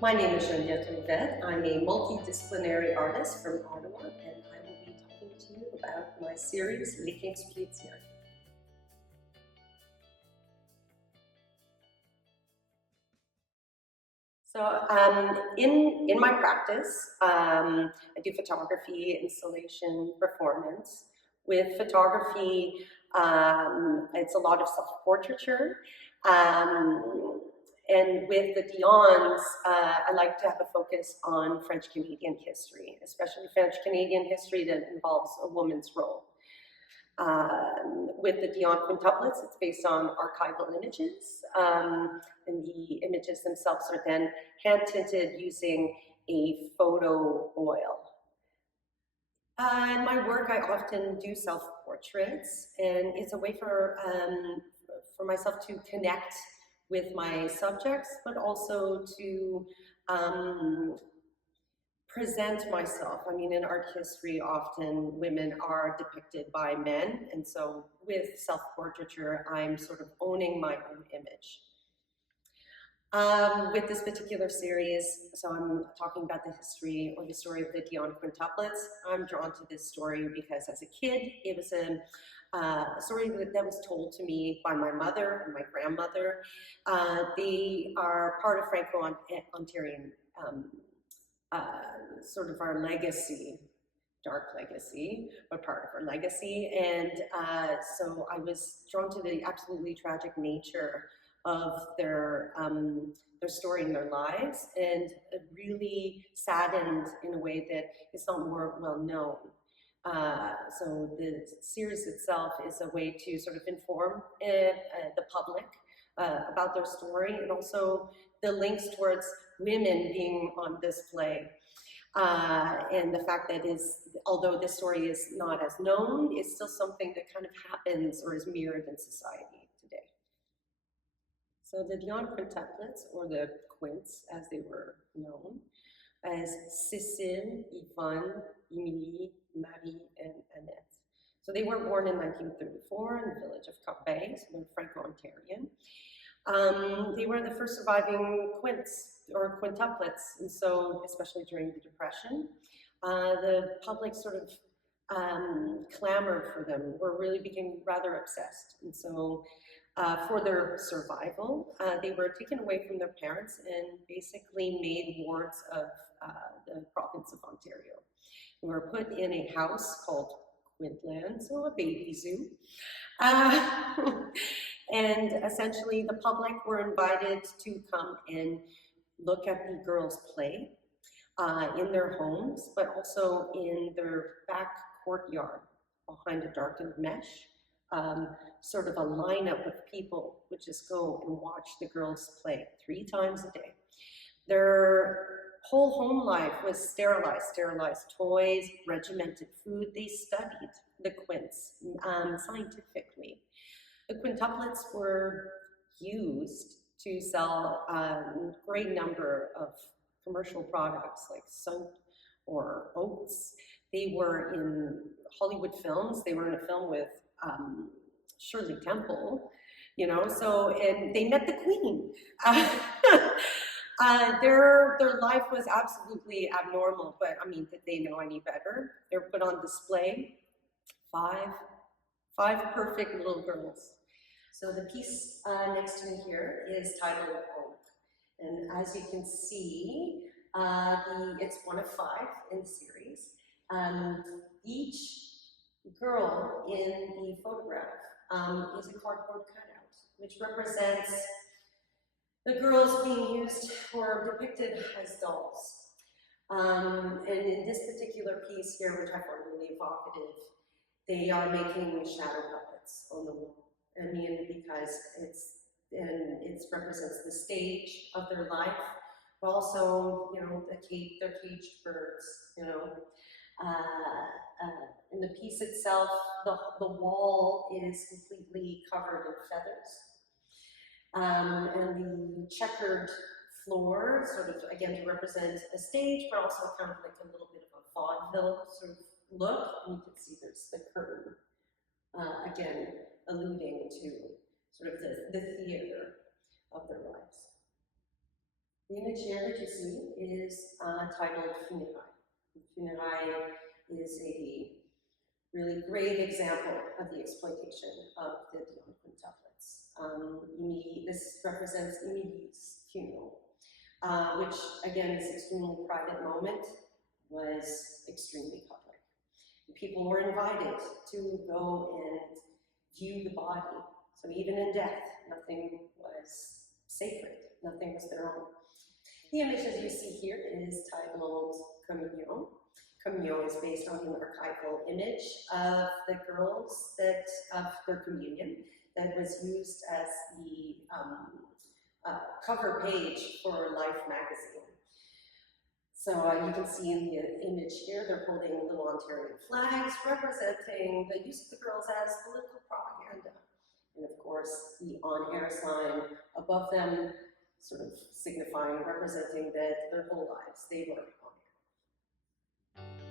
My name is Geneviève Touvet. I'm a multidisciplinary artist from Ottawa, and I will be talking to you about my series, Lieblingsplitzer. In my practice, I do photography, installation, performance. With photography, it's a lot of self-portraiture. Um, and with the Dion's, I like to have a focus on French-Canadian history, especially French-Canadian history that involves a woman's role. With the Dion quintuplets, it's based on archival images, and the images themselves are then hand tinted using a photo oil. In my work, I often do self-portraits, and it's a way for myself to connect with my subjects, but also to present myself. I mean, in art history, often women are depicted by men, and so with self-portraiture, I'm sort of owning my own image. With this particular series, so I'm talking about the history or the story of the Dion quintuplets. I'm drawn to this story because as a kid, it was a story that was told to me by my mother and my grandmother. They are part of Franco-Ontarian sort of our legacy, dark legacy, but part of our legacy. And so I was drawn to the absolutely tragic nature of their story and their lives, and really saddened in a way that is not more well known. So the series itself is a way to sort of inform the public about their story, and also the links towards women being on display. And the fact that although this story is not as known, it's still something that kind of happens or is mirrored in society today. So the Dion quintuplets, or the quints as they were known, as Cécile, Yvonne, Emilie, Marie, and Annette. So they were born in 1934 in the village of Corbeil, so they're Franco-Ontarian. They were the first surviving quints or quintuplets, and so especially during the Depression, the public sort of clamored for them, or really became rather obsessed. And so for their survival, they were taken away from their parents and basically made wards of the province of Ontario. They were put in a house called Quintland, so a baby zoo. And essentially the public were invited to come and look at the girls play in their homes, but also in their back courtyard behind a darkened mesh. Sort of a lineup of people would just go and watch the girls play 3 times a day. Their whole home life was sterilized toys, regimented food. They studied the quints scientifically. The quintuplets were used to sell a great number of commercial products like soap or oats. They were in Hollywood films. They were in a film with Shirley Temple, you know, so, and they met the Queen. Their life was absolutely abnormal, but I mean, did they know any better? They're put on display, five perfect little girls. So the piece next to me here is titled Oak. And as you can see, it's one of 5 in the series. Each girl in the photograph is a cardboard cutout, which represents the girls being used or depicted as dolls. And in this particular piece here, which I find really evocative, they are making shadow puppets on the wall. I mean, because it represents the stage of their life, but also, you know, they're caged birds, you know. In the piece itself, the wall is completely covered in feathers. And the checkered floor, sort of, again, to represent a stage, but also kind of like a little bit of a vaudeville sort of look. And you can see there's the curtain, again, alluding to sort of the theater of their lives. The image here that you see is titled Funérailles. Funérailles is a really grave example of the exploitation of the Dionne quintuplets. This represents Emilie's funeral, which again, this extremely private moment was extremely public. People were invited to go and view the body. So even in death, nothing was sacred, nothing was their own. The image, as you see here, is titled Communion. Communion is based on an archival image of the girls of their communion that was used as the cover page for Life magazine. So you can see in the image here, they're holding little Ontarian flags representing the use of the girls as political propaganda. And of course, the on-air sign above them, sort of signifying, representing that their whole lives, they were on air.